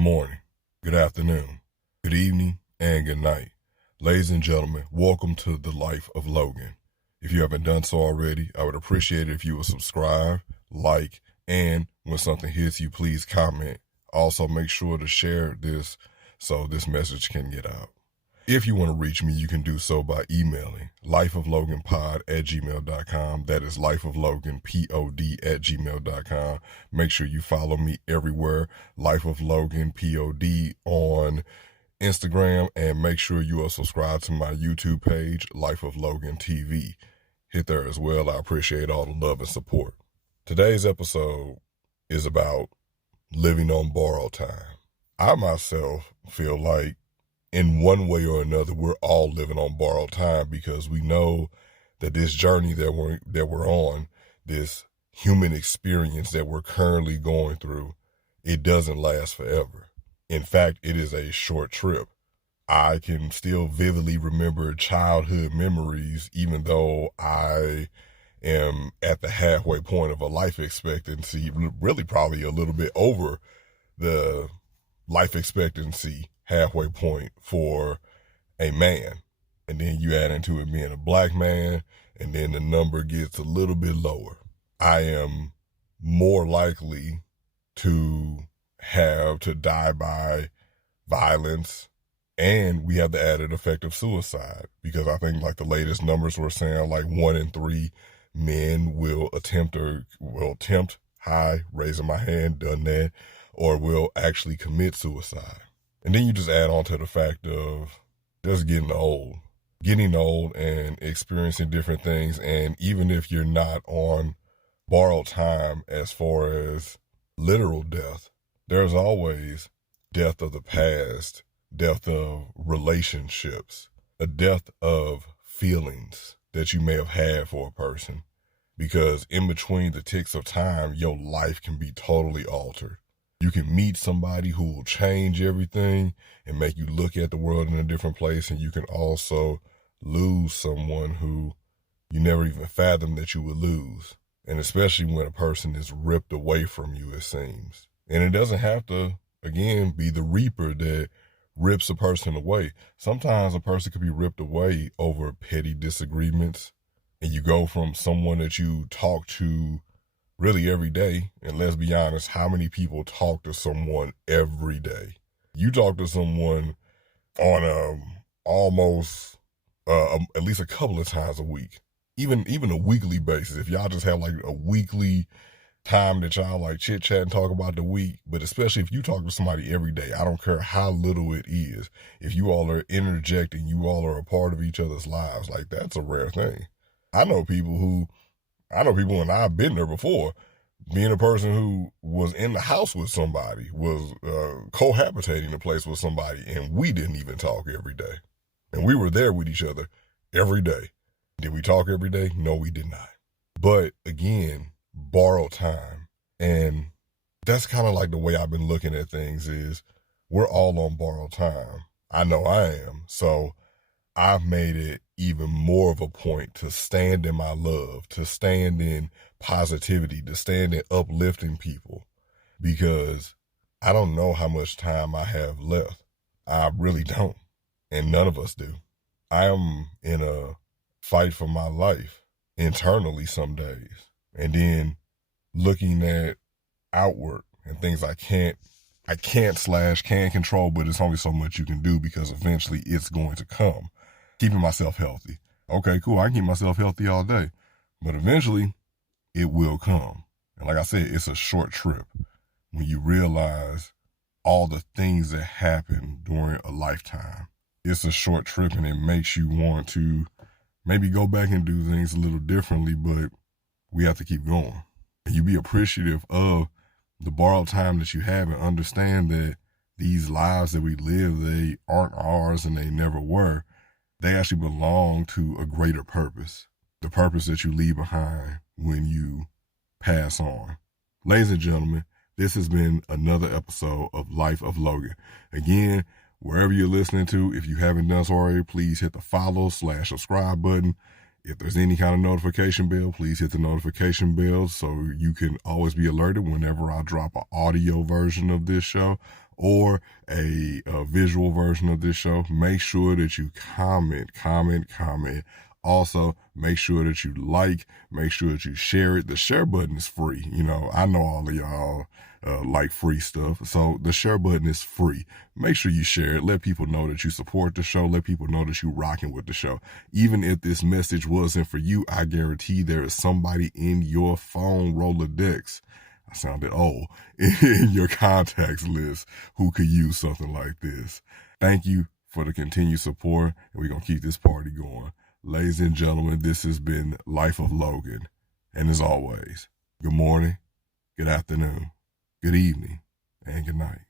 morning, good afternoon, good evening, and good night. Ladies and gentlemen, welcome to the Life of Logan. If you haven't done so already, I would appreciate it if you would subscribe, like, and when something hits you, please comment. Also, make sure to share this so this message can get out. If you want to reach me, you can do so by emailing lifeofloganpod@gmail.com. That is lifeofloganpod@gmail.com. Make sure you follow me everywhere. Life of Logan POD on Instagram, and make sure you are subscribed to my YouTube page, Life of Logan TV. Hit there as well. I appreciate all the love and support. Today's episode is about living on borrowed time. I myself feel like in one way or another, we're all living on borrowed time because we know that this journey that we're on, this human experience that we're currently going through, it doesn't last forever. In fact, it is a short trip. I can still vividly remember childhood memories, even though I am at the halfway point of a life expectancy, really probably a little bit over the life expectancy halfway point for a man. And then you add into it being a black man, and then the number gets a little bit lower. I am more likely to have to die by violence, and we have the added effect of suicide, because I think like the latest numbers were saying like 1 in 3 men will attempt, raising my hand, done that, or will actually commit suicide. And then you just add on to the fact of just getting old and experiencing different things. And even if you're not on borrowed time as far as literal death, there's always death of the past, death of relationships, a death of feelings that you may have had for a person. Because in between the ticks of time, your life can be totally altered. You can meet somebody who will change everything and make you look at the world in a different place. And you can also lose someone who you never even fathomed that you would lose. And especially when a person is ripped away from you, it seems. And it doesn't have to, again, be the reaper that rips a person away. Sometimes a person could be ripped away over petty disagreements. And you go from someone that you talk to really every day, and let's be honest, how many people talk to someone every day? You talk to someone on almost at least a couple of times a week, even a weekly basis. If y'all just have like a weekly time that y'all like chit chat and talk about the week, but especially if you talk to somebody every day, I don't care how little it is, if you all are interjecting, you all are a part of each other's lives, like that's a rare thing. I know people, and I've been there before, being a person who was in the house with somebody, was cohabitating the place with somebody, and we didn't even talk every day. And we were there with each other every day. Did we talk every day? No, we did not. But again, borrowed time. And that's kind of like the way I've been looking at things is we're all on borrowed time. I know I am. So I've made it even more of a point to stand in my love, to stand in positivity, to stand in uplifting people, because I don't know how much time I have left. I really don't. And none of us do. I am in a fight for my life internally some days, and then looking at outward and things I can't can control, but it's only so much you can do because eventually it's going to come. Keeping myself healthy. Okay, cool. I can keep myself healthy all day, but eventually it will come. And like I said, it's a short trip when you realize all the things that happen during a lifetime. It's a short trip, and it makes you want to maybe go back and do things a little differently, but we have to keep going. And you be appreciative of the borrowed time that you have and understand that these lives that we live, they aren't ours and they never were. They actually belong to a greater purpose, the purpose that you leave behind when you pass on. Ladies and gentlemen, this has been another episode of Life of Logan. Again, wherever you're listening to, if you haven't done so already, please hit the follow/subscribe button. If there's any kind of notification bell, please hit the notification bell so you can always be alerted whenever I drop an audio version of this show, or a visual version of this show, make sure that you comment. Also, make sure that you like, make sure that you share it. The share button is free. You know, I know all of y'all like free stuff. So the share button is free. Make sure you share it. Let people know that you support the show. Let people know that you rocking with the show. Even if this message wasn't for you, I guarantee there is somebody in your phone Rolodex, I sounded old, in your contacts list who could use something like this. Thank you for the continued support, and we're going to keep this party going. Ladies and gentlemen, this has been Life of Logan. And as always, good morning, good afternoon, good evening, and good night.